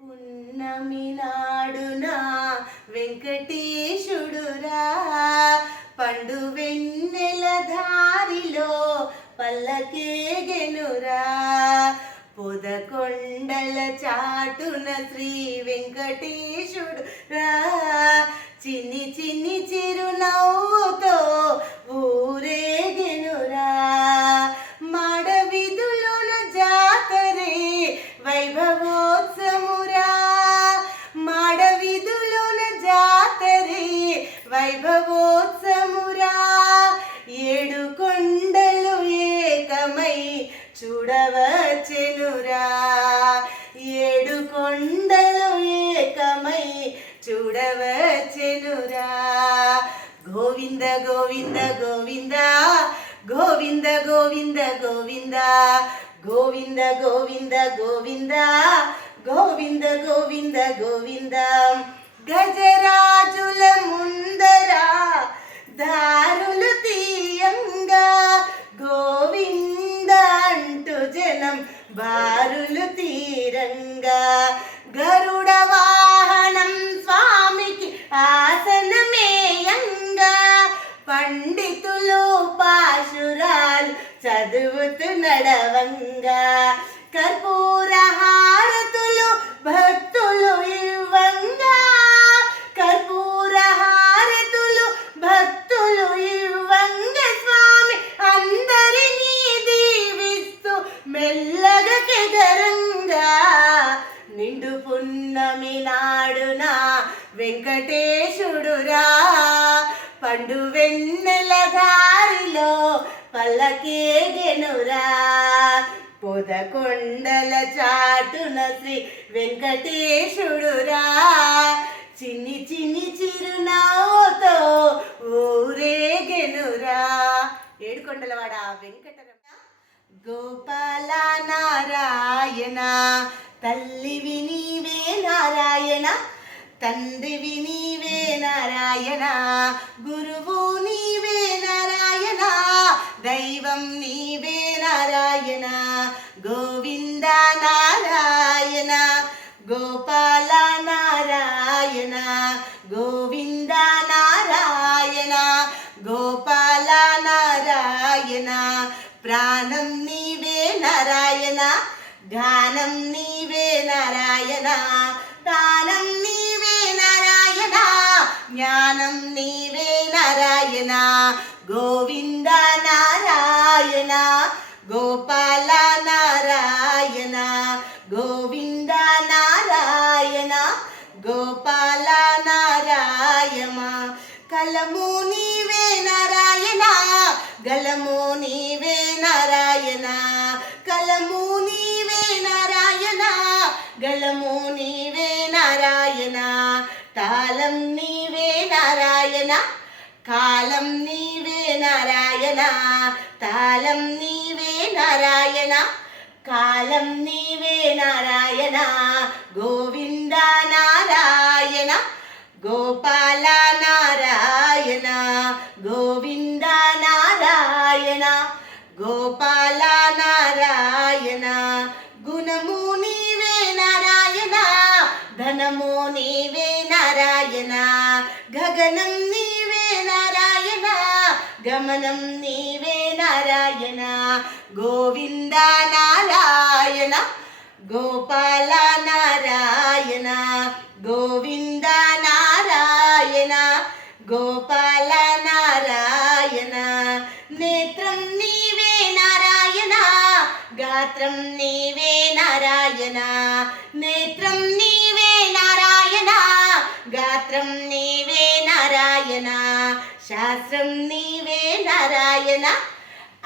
పున్నమి నాడున వెంకటేశుడురా. పండు వెన్నెల దారిలో పల్లకేగెనురా. పొదకొండల చాటున శ్రీ వెంకటేశుడు రా చిన్ని చూడవచ్చెనురా ఏడు కొండలు ఏకమై చూడవచ్చెనురా గోవింద గోవింద గోవింద గోవింద గోవింద గోవింద గోవింద గోవింద గోవింద గోవింద గోవింద గోవింద చదువుతూ నడవంగా. కర్పూర హారతులు భక్తులు ఇవ్వంగా. కర్పూర హారతులు భక్తులు ఇవ్వంగా స్వామి. అందరినీ దీవిస్తూ మెల్లగా కెదరంగా. నిండు పున్నమి నాడున వెంకటేశుడురా. పండు వెన్నెల దారిలో పల్లకేగెనురా. పొదకొండల చాటున శ్రీ వెంకటేశుడురా. చిన్ని చిన్ని చిరునవ్వుతో ఊరేగెనురా. ఏడుకొండలవాడ వెంకటరమణ. గోపాల నారాయణ తల్లివి నీవే నారాయణ. తండ్రివి నీవే నారాయణ గురువు నీవే నారాయణ దైవం నీవే నారాయణ గోవింద నారాయణ గోపాల నారాయణ గోవింద నారాయణ గోపాల నారాయణ ప్రాణం నీవే నారాయణ ధ్యానం నీవే నారాయణ గోవింద నారాయణ గోపాల నారాయణ గోవింద నారాయణ గోపాల నారాయణ. కలము నీవే నారాయణ గలము నీవే నారాయణ. కలము నీవే నారాయణ గలము నీవే నారాయణ. తాళం నీ కాలం నీవే నారాయణ తాళం నీవే నారాయణ కాలం నీవే నారాయణ గోవింద నారాయణ గోపాల నారాయణ గోవింద నారాయణ గోపాల జీవనం నీవే నారాయణ. గోవింద నారాయణ. గోపాల నారాయణ. గోవింద నారాయణ. గోపాల నారాయణ. నేత్రం నీవే నారాయణ. గాత్రం నీవే నారాయణ. నేత్రం నీవే నారాయణ. గాత్రం నీవే నారాయణ. శాస్త్రం నీవే నారాయణ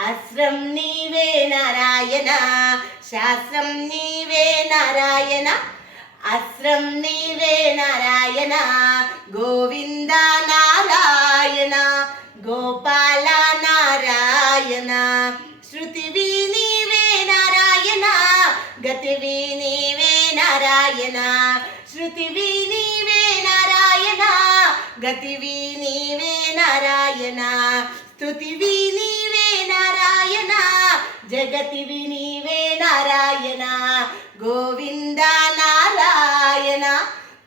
అస్త్రం నీవే నారాయణ శాస్త్రం నీవే నారాయణ అస్త్రం నీవే నారాయణ గోవింద నారాయణ గోపాల నారాయణ శృతివి నీవే నారాయణ గతివి నీవే నారాయణ శృతివి నారాయణ స్థుతివి నీవే నారాయణ జగతివి నీవే నారాయణ గోవింద నారాయణ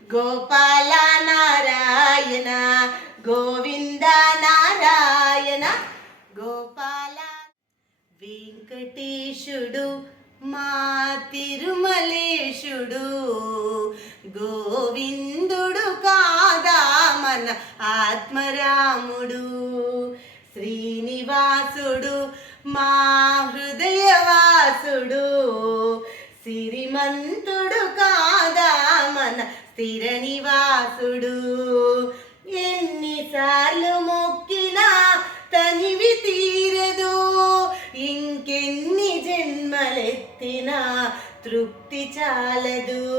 గోపాల నారాయణ గోవింద నారాయణ గోపాల వెంకటేశుడు మా తిరుమలేశుడు గోవిందుడు కా మన ఆత్మరాముడు శ్రీనివాసుడు మా హృదయవాసుడు సిరిమంతుడు కాదా మన స్థిర నివాసుడు. ఎన్నిసార్లు మొక్కినా తనివి తీరదు ఇంకెన్ని జన్మలెత్తినా తృప్తి చాలదు.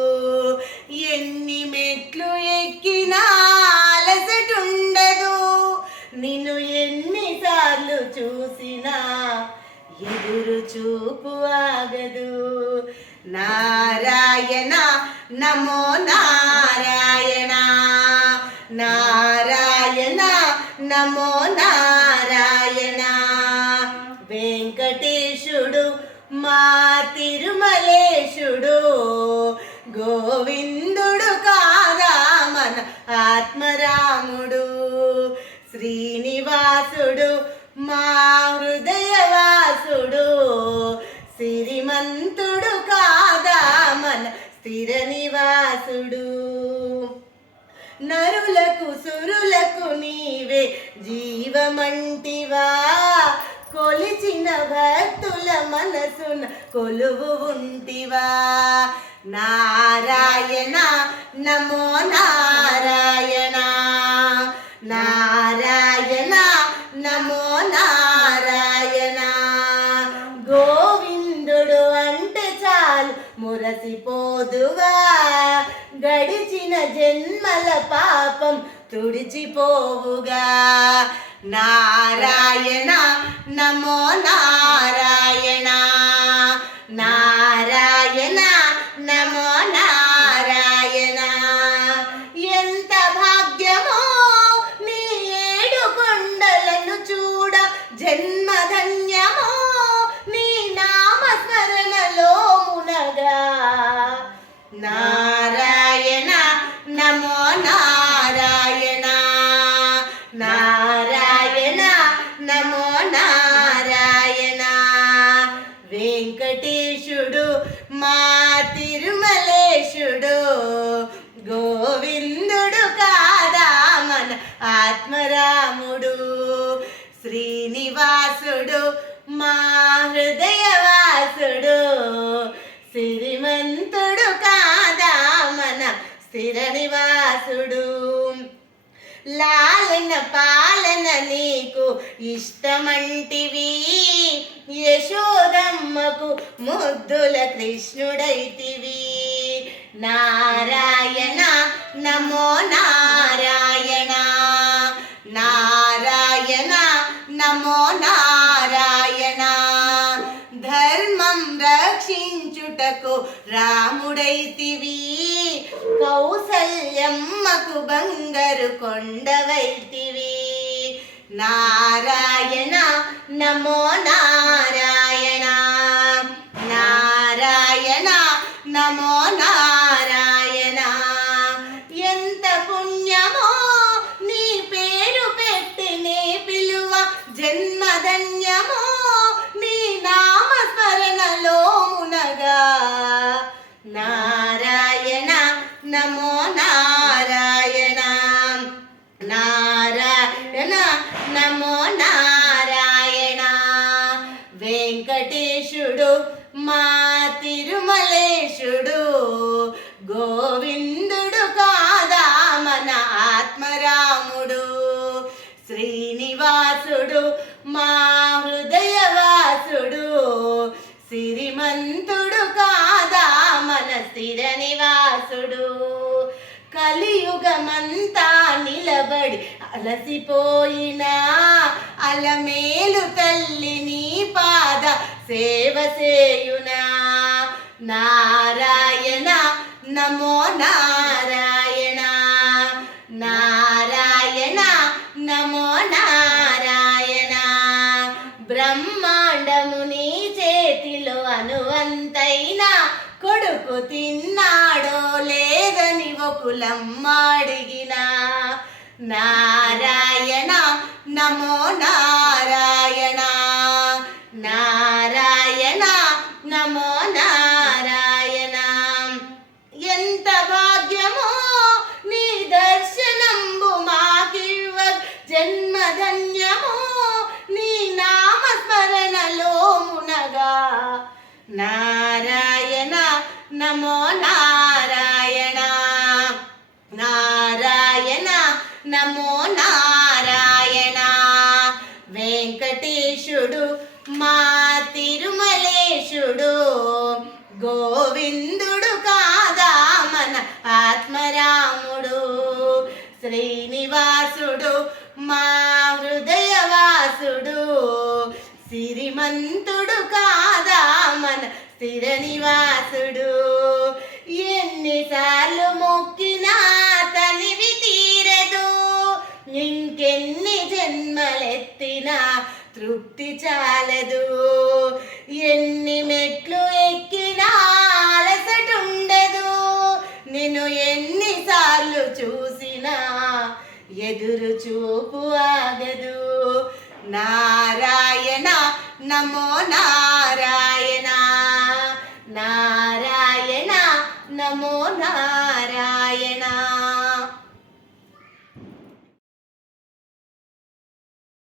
చూపు ఆగదు నారాయణ నమో నారాయణ. నారాయణ నమో నారాయణ. వెంకటేశుడు మా తిరుమలే నివాసుడు నరులకు సురులకు నీవే జీవమంటివా? కొలిచిన భక్తుల మనసున కొలువు ఉంటివా? నారాయణ నమో నారాయణ. నారాయణ నమో నారాయణ. గోవిందుడు అంటే చాలు మురసిపోదువా? గడిచిన జన్మల పాపం తుడిచిపోవుగా నారాయణ నమో నారాయణ హృదయవాసుడు. సిరిమంతుడు కాదా మన స్థిర నివాసుడు? లాలన పాలన నీకు ఇష్టమంటివి. యశోదమ్మకు ముద్దుల కృష్ణుడైతివి. నారాయణ నమో నారాయణ రాముడైతివి. కౌసల్యమ్మకు బంగారు కొండవైతివి. నారాయణ నమో నారాయణ. నారాయణ నమో నారాయణ సిరిమంతుడు కాదా మన స్థిర నివాసుడు? కలియుగమంతా నిలబడి అలసిపోయినా అలమేలు తల్లి నీ పాద సేవ చేయునా? నారాయణ నమో నారాయణ లేదని ఒకులమ్మాడిగినా నారాయణ నమో నారాయణ శ్రీమంతుడు కాదా మన స్థిర నివాసుడు? ఎన్నిసార్లు మొక్కినా తనివి తీరదు. ఇంకెన్ని జన్మలెత్తినా తృప్తి చాలదు. ఎన్ని మెట్లు ఎక్కినా అలసటుండదు. నేను ఎన్నిసార్లు చూసినా ఎదురు చూపు ఆగదు. నారాయణ నమో నారాయణ. నారాయణ నమో నారాయణ.